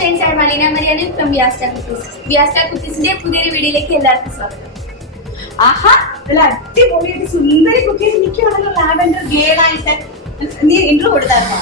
friends, I'm Alina Marianan from Vyasta Cookies. Vyasta Cookies' പുതിയൊരു വീഡിയോയിലേക്ക് എല്ലാവർക്കും സ്വാഗതം. ആഹാ, നല്ല അടിപൊളിയായിട്ട് സുന്ദരി കുക്കീസ് എനിക്കാണല്ലോ ലാവൻഡർ ഗേളായിട്ട്. നീ ഇൻട്രോ കൊടുത്തായിരുന്നോ?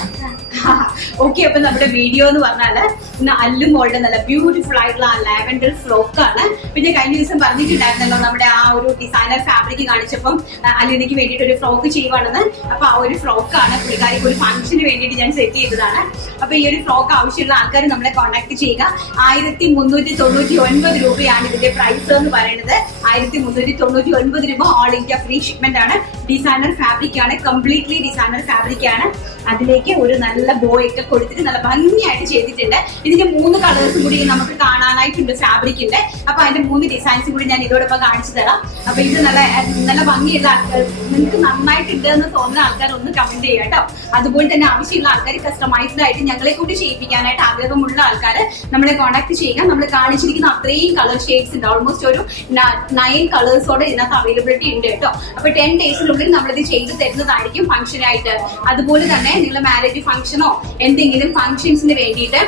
ഓക്കെ, അപ്പൊ നമ്മുടെ വീഡിയോ എന്ന് പറഞ്ഞാല് ഇന്ന് അല്ലു മോളുടെ നല്ല ബ്യൂട്ടിഫുൾ ആയിട്ടുള്ള ആ ലാവൻഡർ ഫ്രോക്ക് ആണ്. പിന്നെ കഴിഞ്ഞ ദിവസം പറഞ്ഞിട്ടുണ്ടായിരുന്നല്ലോ നമ്മുടെ ആ ഒരു ഡിസൈനർ ഫാബ്രിക് കാണിച്ചപ്പം അല്ലുനിക്ക് വേണ്ടിയിട്ട് ഒരു ഫ്രോക്ക് ചെയ്യുവാണെന്ന്. അപ്പൊ ആ ഒരു ഫ്രോക്കാണ് പുള്ളിക്കാരിക്ക് ഒരു ഫംഗ്ഷന് വേണ്ടിയിട്ട് ഞാൻ സെറ്റ് ചെയ്തതാണ്. അപ്പൊ ഈ ഒരു ഫ്രോക്ക് ആവശ്യമുള്ള ആൾക്കാർ നമ്മളെ കോൺടാക്ട് ചെയ്യുക. 1399 രൂപയാണ് ഇതിന്റെ പ്രൈസ് എന്ന് പറയുന്നത്. 1399 രൂപ. ഓൾ ഇന്ത്യ ഫ്രീ ഷിപ്മെന്റ് ആണ്. ഡിസൈനർ ഫാബ്രിക് ആണ്, കംപ്ലീറ്റ്ലി ഡിസൈനർ ഫാബ്രിക് ആണ്. അതിലേക്ക് ഒരു നല്ല ബോയൊക്കെ കൊടുത്തിട്ട് നല്ല ഭംഗിയായിട്ട് ചെയ്തിട്ടുണ്ട്. ഇതിന്റെ 3 കളേഴ്സും കൂടി നമുക്ക് കാണാനായിട്ടുണ്ട് ഫാബ്രിക്കിന്റെ. അപ്പൊ അതിന്റെ 3 ഡിസൈൻസും കൂടി ഞാൻ ഇതോടൊപ്പം കാണിച്ചു തരാം. അപ്പൊ ഇത് നല്ല ഭംഗിയുള്ള ആൾക്കാർ, നിങ്ങൾക്ക് നന്നായിട്ടുണ്ട് എന്ന് തോന്നുന്ന ആൾക്കാർ ഒന്ന് കമന്റ് ചെയ്യാം കേട്ടോ. അതുപോലെ തന്നെ ആവശ്യമുള്ള ആൾക്കാർ കസ്റ്റമൈസ്ഡ് ആയിട്ട് ഞങ്ങളെ കൂടി ചെയ്യിപ്പിക്കാനായിട്ട് ആഗ്രഹമുള്ള ആൾക്കാർ നമ്മളെ കോൺടാക്ട് ചെയ്യുക. നമ്മൾ കാണിച്ചിരിക്കുന്ന അത്രയും കളർ ഷെയ്ഡ്സ് ഉണ്ട്. ഓൾമോസ്റ്റ് ഒരു 9 കളേഴ്സോടെ ഇതിനകത്ത് അവൈലബിലിറ്റി ഉണ്ട് കേട്ടോ. അപ്പൊ 10 ഡേയ്സിനുള്ളിൽ നമ്മളിത് ചെയ്ത് തരുന്നതായിരിക്കും ഫംഗ്ഷനായിട്ട്. അതുപോലെ തന്നെ നിങ്ങൾ മാരേജ് ഫംഗ്ഷനോ എന്തെങ്കിലും ഫംഗ്ഷൻസിന് വേണ്ടിയിട്ട്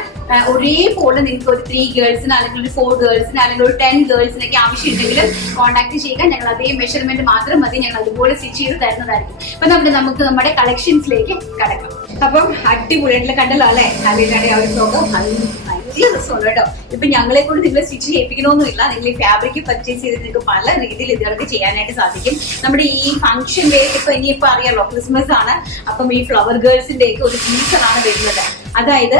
ഒരേപോലെ നിങ്ങൾക്ക് ഒരു 3 ഗേൾസിന് അല്ലെങ്കിൽ ഒരു 4 ഗേൾസിന് അല്ലെങ്കിൽ ഒരു 10 ഗേൾസിനൊക്കെ ആവശ്യമുണ്ടെങ്കിൽ കോൺടാക്ട് ചെയ്യുക. ഞങ്ങൾ അതേ മെഷർമെന്റ് മാത്രം മതി, ഞങ്ങൾ അതുപോലെ സ്റ്റിച്ച് ചെയ്ത് തരുന്നതായിരിക്കും. അപ്പൊ നമുക്ക് നമ്മുടെ കളക്ഷൻസിലേക്ക് കടക്കാം. അപ്പം അടിപൊളിയായിട്ടുള്ള കണ്ടല്ലോ അല്ലെ, അതിലൂടെ ആ ഒരു ഫ്രോക്ക് നല്ല രസമാണ് കേട്ടോ. ഇപ്പൊ ഞങ്ങളെ കൊണ്ട് നിങ്ങൾ സ്റ്റിച്ച് ചെയ്യിപ്പിക്കണമെന്നില്ല. നിങ്ങൾ ഈ ഫാബ്രിക് പർച്ചേസ് ചെയ്ത് നിങ്ങൾക്ക് പല രീതിയിൽ ഇതൊക്കെ ചെയ്യാനായിട്ട് സാധിക്കും. നമ്മുടെ ഈ ഫംഗ്ഷൻ വേണ്ടി ഇനിയിപ്പോ അറിയാലോ, ക്രിസ്മസ് ആണ്. അപ്പം ഈ ഫ്ലവർ ഗേൾസിന്റെ ഒക്കെ ഒരു സീസൺ ആണ് വരുന്നത്. അതായത്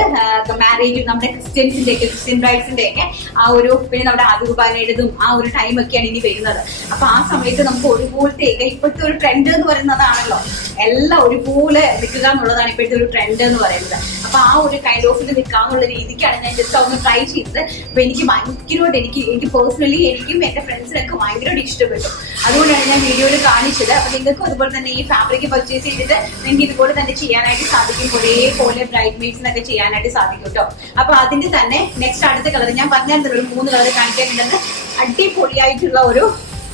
മാരേജ് നമ്മുടെ ക്രിസ്ത്യൻ ബ്രൈഡ്സിന്റെ ഒക്കെ ആ ഒരു, പിന്നെ നമ്മുടെ ആദുബാനയുടേതും ആ ഒരു ടൈം ഒക്കെയാണ് ഇനി വരുന്നത്. അപ്പൊ ആ സമയത്ത് നമുക്ക് ഒരുപോലത്തെയൊക്കെ ഇപ്പോഴത്തെ ഒരു ട്രെൻഡ് എന്ന് പറയുന്നതാണല്ലോ, എല്ലാം ഒരുപോലെ നിൽക്കുക എന്നുള്ളതാണ് ഇപ്പോഴത്തെ ഒരു ട്രെൻഡ് എന്ന് പറയുന്നത്. അപ്പൊ ആ ഒരു കൈൻഡ് ഓഫിൽ നിൽക്കാന്നുള്ള രീതിക്കാണ് ഞാൻ ജസ്റ്റ് ഒന്ന് ട്രൈ ചെയ്തത്. അപ്പൊ എനിക്ക് ഭയങ്കരമായിട്ട് എനിക്ക് പേഴ്സണലി എനിക്കും എന്റെ ഫ്രണ്ട്സിനൊക്കെ ഭയങ്കരമായിട്ട് ഇഷ്ടപ്പെട്ടു. അതുകൊണ്ടാണ് ഞാൻ വീഡിയോയിൽ കാണിച്ചത്. അപ്പൊ നിങ്ങൾക്കും അതുപോലെ തന്നെ ഈ ഫാബ്രിക് പർച്ചേസ് ചെയ്തിട്ട് നിങ്ങൾക്ക് ഇതുപോലെ തന്നെ ചെയ്യാനായിട്ട് സാധിക്കും. ഒരേപോലെ ബ്രൈഡ് മെയ്ഡ്സിനൊക്കെ ചെയ്യാനായിട്ട് സാധിക്കും കേട്ടോ. അപ്പൊ അതിന്റെ തന്നെ നെക്സ്റ്റ് അടുത്ത കളർ ഞാൻ പറഞ്ഞാൽ ഒരു 3 കളർ കാണിക്കാനുണ്ടെന്ന്. അടിപൊളിയായിട്ടുള്ള ഒരു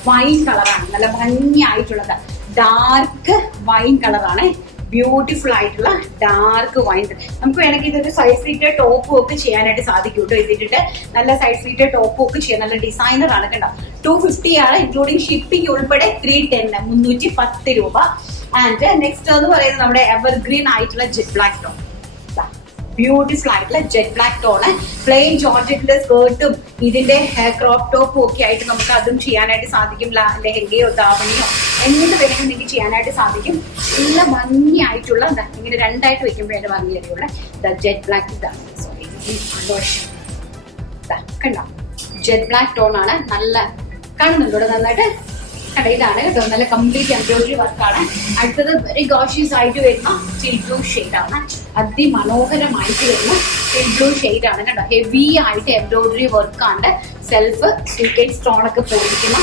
വൈൻ കളറാണ്, നല്ല ഭംഗിയായിട്ടുള്ളത് ഡാർക്ക് വൈൻ കളറാണ്. ബ്യൂട്ടിഫുൾ ആയിട്ടുള്ള ഡാർക്ക് വൈൻ. നമുക്ക് വേണമെങ്കിൽ ഇതൊരു സൈഡ് സ്ലീറ്റ് ടോപ്പും ഒക്കെ ചെയ്യാനായിട്ട് സാധിക്കും കേട്ടോ. ഇതിട്ടിട്ട് നല്ല സൈഡ് സ്ലീറ്റ് ടോപ്പും ഒക്കെ ചെയ്യാം. നല്ല ഡിസൈനർ ആണ് കേട്ടോ. 250 ആണ് ഇൻക്ലൂഡിങ് ഷിപ്പിംഗ് ഉൾപ്പെടെ. 310 310 രൂപ. ആൻഡ് നെക്സ്റ്റ് എന്ന് പറയുന്നത് നമ്മുടെ എവർഗ്രീൻ ആയിട്ടുള്ള ജെറ്റ് ബ്ലാക്ക് ടോൺ. ബ്യൂട്ടിഫുൾ ആയിട്ടുള്ള ജെറ്റ് ബ്ലാക്ക് ടോണ്. പ്ലെയിൻ ജോർജറ്റിന്റെ സ്കേർട്ടും ഇതിന്റെ ക്രോപ്പ് ടോപ്പും ഒക്കെ ആയിട്ട് നമുക്ക് അതും ചെയ്യാനായിട്ട് സാധിക്കും. ലെഹങ്കയോ ധാവണിയോ എന്ത് വേണമെങ്കിലും നിങ്ങൾക്ക് ചെയ്യാനായിട്ട് സാധിക്കും. നല്ല ഭംഗിയായിട്ടുള്ള ഇങ്ങനെ 2ആയിട്ട് വെക്കുമ്പോൾ അതിന്റെ ഭംഗിയുള്ള ജെറ്റ് ബ്ലാക്ക് ഇതാണ്. കണ്ടോ, ജെറ്റ് ബ്ലാക്ക് ടോൺ ആണ്. നല്ല കാണുന്നുണ്ടോ നന്നായിട്ട്? ഇതാണ് കേട്ടോ, നല്ല കംപ്ലീറ്റ് എംബ്രോയിഡറി വർക്കാണ്. അടുത്തത് വെരി ഗോഷ്യസ് ആയിട്ട് വരുന്ന സ്റ്റിൽ ബ്ലൂ ഷെയ്ഡാണ്. അതിമനോഹരമായിട്ട് വരുന്ന സ്റ്റിൽ ബ്ലൂ ഷെയ്ഡാണ് കേട്ടോ. ഹെവി ആയിട്ട് എംബ്രോയിഡറി വർക്കാണ്. സെൽഫ് സ്റ്റിക്കേറ്റ് സ്റ്റോൺ ഒക്കെ പോയിരിക്കുന്ന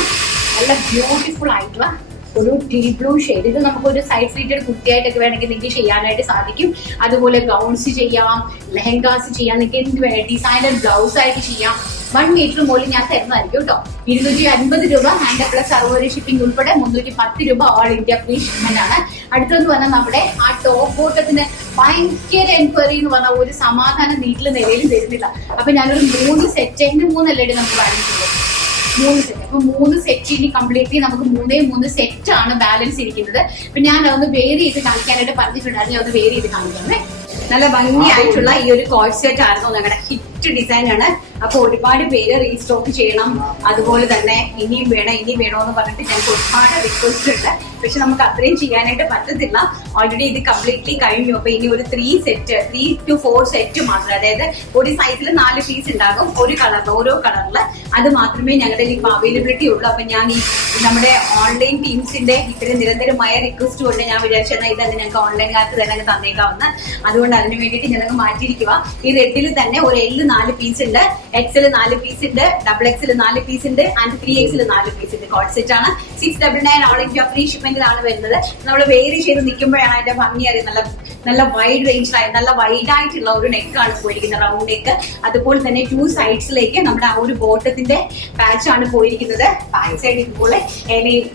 നല്ല ബ്യൂട്ടിഫുൾ ആയിട്ടുള്ള ഒരു ടീൽ ബ്ലൂ ഷെയ്ഡ്. ഇത് നമുക്കൊരു സൈഡ് സ്ലീറ്റഡ് കുർത്തിയായിട്ടൊക്കെ വേണമെങ്കിൽ നിങ്ങൾക്ക് ചെയ്യാനായിട്ട് സാധിക്കും. അതുപോലെ ഗൗൺസ് ചെയ്യാം, ലെഹങ്കാസ് ചെയ്യാം, നിങ്ങൾക്ക് ഡിസൈനർ ബ്ലൗസ് ആയിട്ട് ചെയ്യാം. 1 മീറ്റർ മുകളിൽ ഞാൻ തരുന്നതായിരിക്കും കേട്ടോ. 250 രൂപ ഹാൻഡ് പ്ലസ് 60 ഷിപ്പിംഗ് ഉൾപ്പെടെ. 310 രൂപ ഓൾ ഇന്ത്യ ഫ്രീ ഷിപ്മെന്റ് ആണ്. അടുത്തെന്ന് പറഞ്ഞാൽ നമ്മുടെ ആ ടോപ്പ് ബോട്ടത്തിന് ഭയങ്കര എൻക്വയറി എന്ന് പറഞ്ഞാൽ ഒരു സമാധാനം വീട്ടിൽ നിലയിലും തരുന്നില്ല. അപ്പൊ ഞാനൊരു 3 സെറ്റ്, 3 അല്ലേ നമുക്ക് വാങ്ങിയിട്ടുള്ളൂ, 3 സെറ്റ്. അപ്പൊ 3 സെറ്റ് ഇനി കംപ്ലീറ്റ്ലി നമുക്ക് 3 സെറ്റ് ആണ് ബാലൻസ് ഇരിക്കുന്നത്. അപ്പൊ ഞാൻ അതൊന്ന് വേരി ചെയ്ത് കാണിക്കാനായിട്ട് പറഞ്ഞിട്ടുണ്ടായിരുന്നു. അതൊന്ന് വേരി ചെയ്ത് കാണിക്കാമേ. നല്ല ഭംഗിയായിട്ടുള്ള ഈ ഒരു കോഡ് സെറ്റ് ആയിരുന്നു ഞങ്ങളുടെ ഹിറ്റ് ഡിസൈൻ ആണ്. അപ്പൊ ഒരുപാട് പേര് റീസ്റ്റോക്ക് ചെയ്യണം, അതുപോലെ തന്നെ ഇനിയും വേണോ എന്ന് പറഞ്ഞിട്ട് ഞങ്ങൾക്ക് ഒരുപാട് റിക്വസ്റ്റ് ഉണ്ട്. പക്ഷെ നമുക്ക് അത്രയും ചെയ്യാനായിട്ട് പറ്റത്തില്ല. ഓൾറെഡി ഇത് കംപ്ലീറ്റ്ലി കഴിഞ്ഞു. അപ്പൊ ഇനി ഒരു 3 to 4 സെറ്റ് മാത്രം, അതായത് ഒരു സൈസിൽ 4 പീസ് ഉണ്ടാകും, ഒരു കളറിൽ, ഓരോ കളറിൽ. അത് മാത്രമേ ഞങ്ങളുടെ ഇപ്പൊ അവൈലബിലിറ്റി ഉള്ളൂ. അപ്പൊ ഞാൻ ഈ നമ്മുടെ ഓൺലൈൻ ടീംസിന്റെ ഇത്രയും നിരന്തരമായ റിക്വസ്റ്റ് കൊണ്ട് ഞാൻ വിചാരിച്ചത് ഇതന്നെ ഞങ്ങൾക്ക് ഓൺലൈൻകാർക്ക് തന്നെ തന്നേക്കാവുന്ന. അതുകൊണ്ട് അതിന് വേണ്ടിയിട്ട് ഞങ്ങൾക്ക് മാറ്റിയിരിക്കുക. ഈ റെഡിൽ തന്നെ ഒരു L 4 പീസ് ഉണ്ട്, XL 4 പീസ് ഉണ്ട്, XXL 4 പീസ് ഉണ്ട്, ആൻഡ് 3XL 4 പീസ് ഉണ്ട്. കോഡ് സെറ്റ് ആണ്. 699 ഓൾ ഇന്ത്യ ഫ്രീ ഷിപ്മെന്റിലാണ് വരുന്നത്. നമ്മൾ വേരി ചെയ്ത് നിൽക്കുമ്പോഴാണ് അതിന്റെ ഭംഗി അറിയുന്നത്. നല്ല വൈഡ് റേഞ്ചിലായി നല്ല വൈഡായിട്ടുള്ള ഒരു നെക്കാണ് പോയിരിക്കുന്നത്, റൗണ്ട് നെക്ക്. അതുപോലെ തന്നെ 2 സൈഡ്സിലേക്ക് നമ്മുടെ ആ ഒരു ബോട്ടത്തിന്റെ പാച്ച് ആണ് പോയിരിക്കുന്നത്. ബാക്ക് സൈഡ് ഇതുപോലെ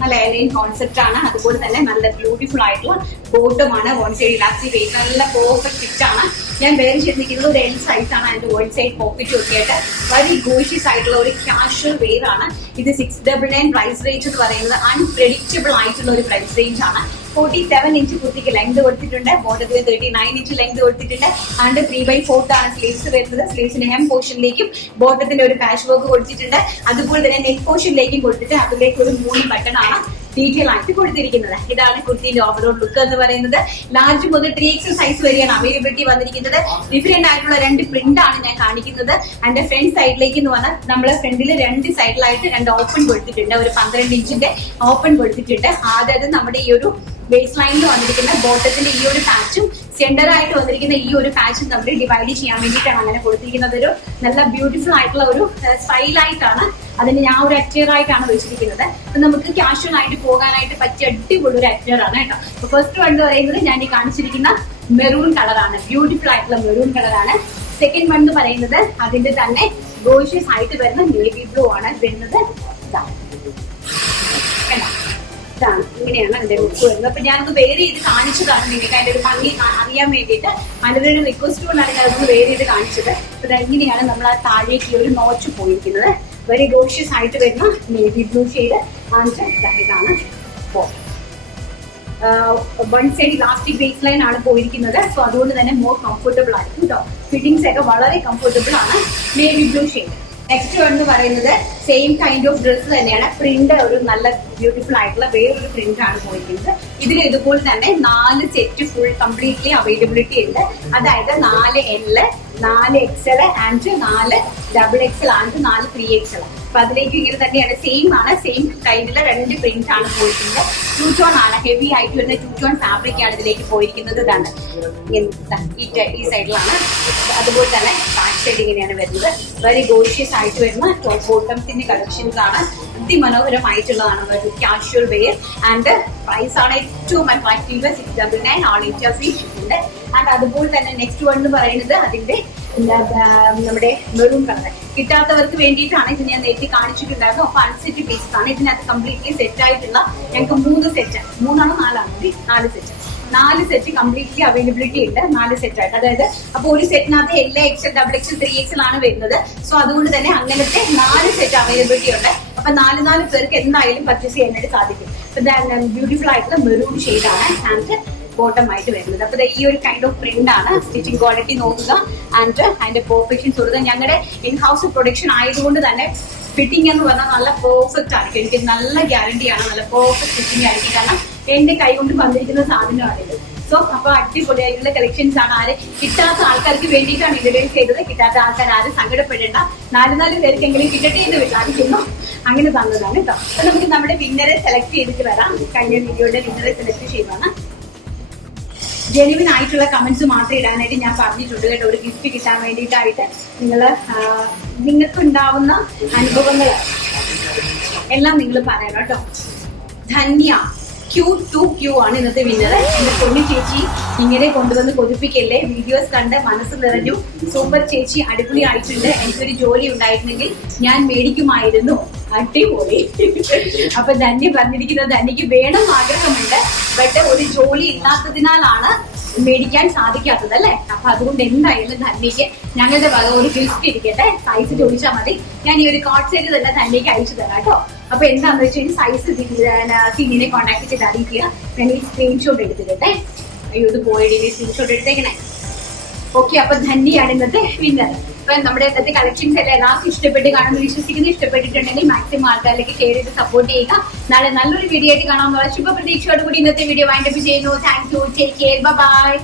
നല്ല എലൈൻ കോൺസെപ്റ്റ് ആണ്. അതുപോലെ തന്നെ നല്ല ബ്യൂട്ടിഫുൾ ആയിട്ടുള്ള ബോട്ടമാണ്. വൺ സൈഡ് ഇലാസ്റ്റിക് വെയിറ്റ് നല്ല പെർഫെക്റ്റ് ഫിറ്റ് ആണ്. ഞാൻ വേറെ ചെയ്തിരിക്കുന്നത് ഒരു എൽ സൈസ് ആണ്. അതിന്റെ വൺ സൈഡ് പോക്കറ്റും ഒക്കെ ആയിട്ട് വളരെ ഗോഷ്യസ് ആയിട്ടുള്ള ഒരു കാഷ്വൽ വെയർ ആണ് ഇത്. 699 പ്രൈസ് റേഞ്ച് എന്ന് പറയുന്നത് അൺപ്രെഡിക്റ്റബിൾ ആയിട്ടുള്ള ഒരു പ്രൈസ് റേഞ്ച് ആണ്. 47 ഇഞ്ച് കുർത്തിക്ക് ലെങ്ത് കൊടുത്തിട്ടുണ്ട്. ബോട്ടത്തിൽ 39 ഇഞ്ച് ലെങ്ത് കൊടുത്തിട്ടുണ്ട്. ആൻഡ് 3/4 ആണ് സ്ലീവ്സ് വരുന്നത്. സ്ലീവ്സിന്റെ ഹെം പോർഷനിലേക്കും ബോട്ടത്തിന്റെ ഒരു പാച്ച് വർക്ക് കൊടുത്തിട്ടുണ്ട്. അതുപോലെ തന്നെ നെക്ക് പോർഷനിലേക്കും കൊടുത്തിട്ട് അതിലേക്ക് ഒരു 3 ബട്ടൺ ആണ് ഡീറ്റെയിൽ ആയിട്ട് കൊടുത്തിരിക്കുന്നത്. ഇതാണ് കുർത്തിന്റെ ഓവറോൾ ലുക്ക് എന്ന് പറയുന്നത്. ലാർജ് മുതൽ 3XL സൈസ് വരെയാണ് അവൈലബിലിറ്റി വന്നിരിക്കുന്നത്. ഡിഫറെന്റ് ആയിട്ടുള്ള 2 പ്രിന്റ് ആണ് ഞാൻ കാണിക്കുന്നത്. അതിന്റെ ഫ്രണ്ട് സൈഡിലേക്ക് എന്ന് പറഞ്ഞാൽ നമ്മള് ഫ്രണ്ടിൽ 2 സൈഡിലായിട്ട് 2 ഓപ്പൺ കൊടുത്തിട്ടുണ്ട്. ഒരു 12 ഇഞ്ചിന്റെ ഓപ്പൺ കൊടുത്തിട്ടുണ്ട്. അതായത് നമ്മുടെ ഈ ഒരു ബേസ് ലൈനിൽ വന്നിരിക്കുന്ന ബോട്ടത്തിന്റെ ഈ ഒരു പാച്ചും സെന്റർ ആയിട്ട് വന്നിരിക്കുന്ന ഈ ഒരു പാച്ചും തമ്മിൽ ഡിവൈഡ് ചെയ്യാൻ വേണ്ടിയിട്ടാണ് അങ്ങനെ കൊടുത്തിരിക്കുന്നത്. ഒരു നല്ല ബ്യൂട്ടിഫുൾ ആയിട്ടുള്ള ഒരു സ്റ്റൈലായിട്ടാണ് അതിന് ഞാൻ ഒരു അറ്റയർ ആയിട്ടാണ് വെച്ചിരിക്കുന്നത്. അപ്പൊ നമുക്ക് കാഷ്വൽ ആയിട്ട് പോകാനായിട്ട് പറ്റിയ അടിപൊളി ഒരു അറ്റയർ ആണ് കേട്ടോ. അപ്പൊ ഫസ്റ്റ് വൺ എന്ന് പറയുന്നത് ഞാൻ ഈ കാണിച്ചിരിക്കുന്ന മെറൂൺ കളറാണ്. ബ്യൂട്ടിഫുൾ ആയിട്ടുള്ള മെറൂൺ കളറാണ്. സെക്കൻഡ് വൺ എന്ന് പറയുന്നത് അതിന്റെ തന്നെ ഗോഷ്യസ് ആയിട്ട് വരുന്ന നേവി ബ്ലൂ ആണ് വരുന്നത്. ഇതാണ്, ഇങ്ങനെയാണ് അതിന്റെ ലുക്ക് വരുന്നത്. അപ്പൊ ഞാനൊന്ന് വേറെ ചെയ്ത് കാണിച്ചതാണ് നിങ്ങൾക്ക് അതിന്റെ ഒരു ഭംഗി അറിയാൻ വേണ്ടിയിട്ട്. അതിന്റെ ഒരു റിക്വസ്റ്റ് കൊണ്ടാണ് ഞാൻ അതൊന്ന് വേറെ ചെയ്ത് കാണിച്ചത്. അപ്പൊ ഇങ്ങനെയാണ് നമ്മൾ ആ താഴേക്ക് ഒരു നോച്ച് പോയിരിക്കുന്നത്. വെരി ഗോഷ്യസ് ആയിട്ട് വരുന്ന നേവി ബ്ലൂ ഷെയ്ഡ് ഇതാണ്. One side elastic base line ആണ് പോയിരിക്കുന്നത്. സോ അതുകൊണ്ട് തന്നെ മോർ കംഫർട്ടബിൾ ആയിരിക്കും കേട്ടോ. ഫിറ്റിംഗ്സ് ഒക്കെ വളരെ കംഫർട്ടബിൾ ആണ്. Navy blue shade. Next one എന്ന് പറയുന്നത് സെയിം കൈൻഡ് ഓഫ് ഡ്രസ്സ് തന്നെയാണ്. പ്രിന്റ് ഒരു നല്ല ബ്യൂട്ടിഫുൾ ആയിട്ടുള്ള വേറൊരു പ്രിന്റ് ആണ് പോയിരിക്കുന്നത്. ഇതിൽ ഇതുപോലെ തന്നെ 4 സെറ്റ് ഫുൾ കംപ്ലീറ്റ്ലി അവൈലബിലിറ്റി ഉണ്ട്. അതായത് 4 L, 4 XL and 4 XXL and 4 3XL. അപ്പൊ അതിലേക്ക് ഇങ്ങനെ തന്നെയാണ്. സെയിം ആണ്. സെയിം കൈൻഡിലെ 2 പ്രിന്റ് ആണ് പോയിരിക്കുന്നത്. 2 ടോൺ ആണ്. ഹെവി ആയിട്ട് വരുന്ന 2 ടോൺ ഫാബ്രിക് ആണ് ഇതിലേക്ക് പോയിരിക്കുന്നത്. ഇതാണ് ഈ സൈഡിലാണ്. അതുപോലെ തന്നെ ബാക്ക് സൈഡ് ഇങ്ങനെയാണ് വരുന്നത്. വെരി ഗോഷ്യസ് ആയിട്ട് വരുന്ന ടോപ്പ് ബോട്ടംസിന്റെ കളക്ഷൻസ് ആണ്. അതിമനോഹരമായിട്ടുള്ളതാണ്. ഒരു കാഷ്വൽ വെയർ ആൻഡ് പ്രൈസ് ആണ് ഏറ്റവും attractive. 699 all India free shipping. And അതുപോലെ തന്നെ നെക്സ്റ്റ് വൺ എന്ന് പറയുന്നത് അതിന്റെ നമ്മുടെ മെറൂൺ കളർ കിട്ടാത്തവർക്ക് വേണ്ടിയിട്ടാണ് ഇത് ഞാൻ നേരത്തെ കാണിച്ചിട്ടുണ്ടായിരുന്നു. അപ്പൊ അൺസെറ്റ് പീസസ് ആണ്. ഇതിനകത്ത് കംപ്ലീറ്റ്ലി സെറ്റ് ആയിട്ടുള്ള ഞങ്ങൾക്ക് 3 സെറ്റ്, 3 ആണോ 4 ആണോ 4 സെറ്റ്, 4 സെറ്റ് കംപ്ലീറ്റ്ലി അവൈലബിലിറ്റി ഉണ്ട്. 4 സെറ്റ് ആയിട്ട്. അതായത് അപ്പൊ ഒരു സെറ്റിനകത്ത് L, XL, XXL, 3XL ആണ് വരുന്നത്. സോ അതുകൊണ്ട് തന്നെ അങ്ങനത്തെ 4 സെറ്റ് അവൈലബിലിറ്റി ഉണ്ട്. അപ്പൊ 4 പേർക്ക് എന്തായാലും പർച്ചേസ് ചെയ്യാനായിട്ട് സാധിക്കും. ബ്യൂട്ടിഫുൾ ആയിട്ടുള്ള മെറൂൺ ഷെയ്ഡാണ് ആൻഡ് ബോട്ടം ആയിട്ട് വരുന്നത്. അപ്പൊ ഈ ഒരു കൈൻഡ് ഓഫ് പ്രിന്റ് ആണ്. സ്റ്റിച്ചിങ് ക്വാളിറ്റി നോക്കുക ആൻഡ് അതിന്റെ പെർഫെക്ഷൻസ് കൊടുക്കുക. ഞങ്ങളുടെ ഇൻ ഹൗസ് പ്രൊഡക്ഷൻ ആയതുകൊണ്ട് തന്നെ ഫിറ്റിംഗ് എന്ന് പറഞ്ഞാൽ നല്ല പെർഫെക്റ്റ് ആയിരിക്കും. എനിക്ക് നല്ല ഗ്യാരണ്ടിയാണ്. നല്ല പെർഫെക്റ്റ് ഫിറ്റിംഗ് ആയിരിക്കും. കാരണം എന്റെ കൈ കൊണ്ട് വന്നിരിക്കുന്ന സാധനമാണിത്. സോ അപ്പൊ അടിപൊളിയായിട്ടുള്ള കളക്ഷൻസ് ആണ്. ആര് കിട്ടാത്ത ആൾക്കാർക്ക് വേണ്ടിയിട്ടാണ് ഇൻട്രൊഡ്യൂസ് ചെയ്തത്. കിട്ടാത്ത ആൾക്കാർ ആരും സങ്കടപ്പെടേണ്ട. 4 പേർക്കെങ്കിലും കിട്ടട്ടെ എന്ന് വിചാരിക്കുന്നു. അങ്ങനെ തന്നതാണ് കേട്ടോ. അപ്പൊ നമുക്ക് നമ്മുടെ വിന്നറെ സെലക്ട് ചെയ്തിട്ട് വരാം. കഴിഞ്ഞ വീഡിയോയുടെ വിന്നറെ സെലക്ട് ചെയ്താണ്. ജെനുവിൻ ആയിട്ടുള്ള കമന്റ്സ് മാത്രം ഇടാനായിട്ട് ഞാൻ പറഞ്ഞിട്ടുണ്ട് കേട്ടോ. ഒരു ഗിഫ്റ്റ് കിട്ടാൻ വേണ്ടിയിട്ടായിട്ട് നിങ്ങൾക്ക് ഉണ്ടാവുന്ന അനുഭവങ്ങൾ എല്ലാം നിങ്ങൾ പറയണം കേട്ടോ. ധന്യ Q2Q ആണ് ഇന്നത്തെ വിന്നർ. എന്റെ പൊന്നു ചേച്ചി, ഇങ്ങനെ കൊണ്ടുവന്ന് കൊതിപ്പിക്കല്ലേ. വീഡിയോസ് കണ്ട് മനസ്സ് നിറഞ്ഞു. സൂപ്പർ ചേച്ചി, അടിപൊളി ആയിട്ടുണ്ട്. എനിക്കൊരു ജോലി ഉണ്ടായിരുന്നെങ്കിൽ ഞാൻ മേടിക്കുമായിരുന്നു. അടിപൊളി. അപ്പൊ ധന്യ പറഞ്ഞിരിക്കുന്നത് ധന്യക്ക് വേണം ആഗ്രഹമുണ്ട്. ബട്ട് ഒരു ജോലി ഇല്ലാത്തതിനാലാണ് മേടിക്കാൻ സാധിക്കാത്തത് അല്ലേ. അപ്പൊ അതുകൊണ്ട് എന്തായാലും ധന്യക്ക് ഞങ്ങളുടെ വക ഒരു ഗിഫ്റ്റ് ഇരിക്കട്ടെ. സൈസ് ചോദിച്ചാൽ മതി. ഞാൻ ഈ ഒരു കാർഡ് സെറ്റ് തന്നെ ധന്യക്ക് അയച്ചു തരാം കേട്ടോ. അപ്പൊ എന്താന്ന് വെച്ചാൽ സൈസ് സീനിനെ കോൺടാക്ട് ചെയ്ത് അറിയിക്കുക. ഞാൻ ഈ സ്ക്രീൻഷോട്ട് എടുത്തിട്ടെ. അയ്യോ ഇത് പോയി സ്ക്രീൻഷോട്ട് എടുത്തേക്കണേ. ഓക്കെ, അപ്പൊ ധന്യയാണ് ഇന്നത്തെ വിന്നർ. അപ്പൊ നമ്മുടെ ഇന്നത്തെ കളക്ഷൻസ് എല്ലാം എല്ലാവർക്കും ഇഷ്ടപ്പെട്ട് കാണുമെന്ന് വിശ്വസിക്കുന്നു. ഇഷ്ടപ്പെട്ടിട്ടുണ്ടെങ്കിൽ മാക്സിമം ആൾക്കാരിലേക്ക് ഷെയർ ചെയ്ത് സപ്പോർട്ട് ചെയ്യുക. നാളെ നല്ലൊരു വീഡിയോ ആയിട്ട് കാണാമെന്നുള്ള ശുഭപ്രതീക്ഷയോടുകൂടി ഇന്നത്തെ വീഡിയോ വൈൻഡപ്പ് ചെയ്യുന്നു. Thank you. Take care. By.